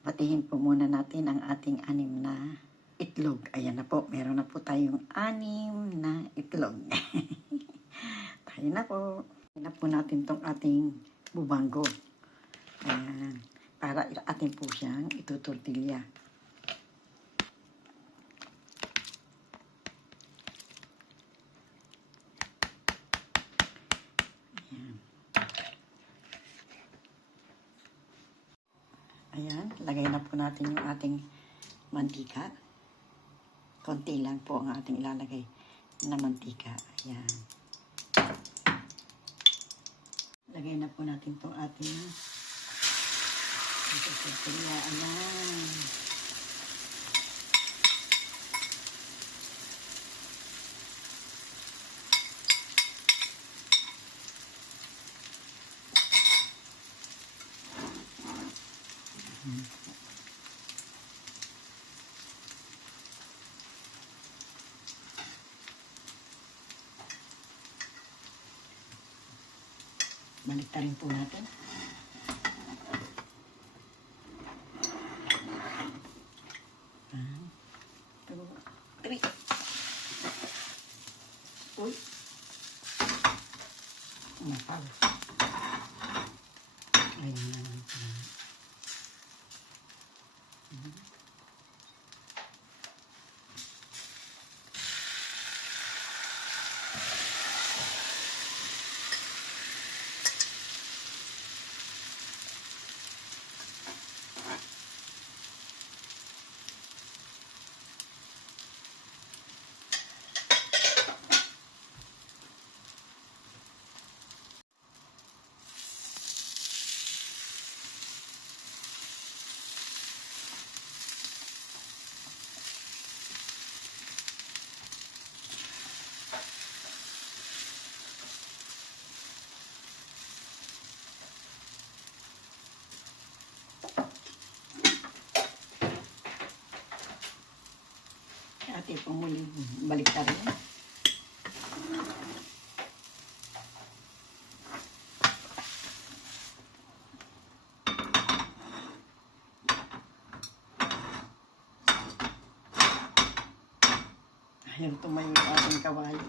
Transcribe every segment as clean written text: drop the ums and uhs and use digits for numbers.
Patihin po muna natin ang ating 6 na itlog. Ayan na po, meron na po tayong 6 na itlog. Tayo na po. Tayo na po natin tong ating bubanggo. Ayan. Para atin po siyang itutortilya. Ayan, lagay na po natin yung ating mantika. Konti lang po ang ating ilalagay na mantika. Ayan. Lagay na po natin itong ating tortilla. Ayan. Baliktarin po natin. 1, 2, 3. Uy. Napal. Ayan. Ate po muli baliktarin. Ayan, tumayo yung ating kawali.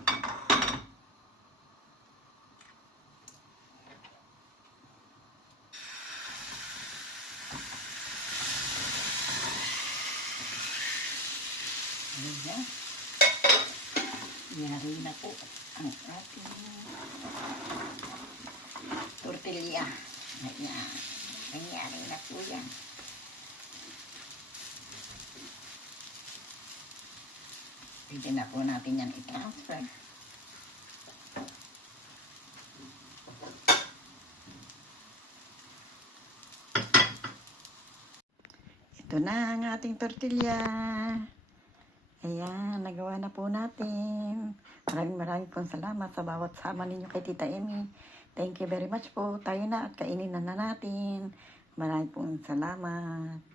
Ayan. Yari na po ang ating tortilla. Ayan. Nangyari na po yan. Pwede na po natin yan i-transfer. Ito na ang ating tortilla. Ayan, nagawa na po natin. Maraming pong salamat sa bawat sama ninyo kay Tita Emmy. Thank you very much po. Tayo na at kainin na natin. Maraming pong salamat.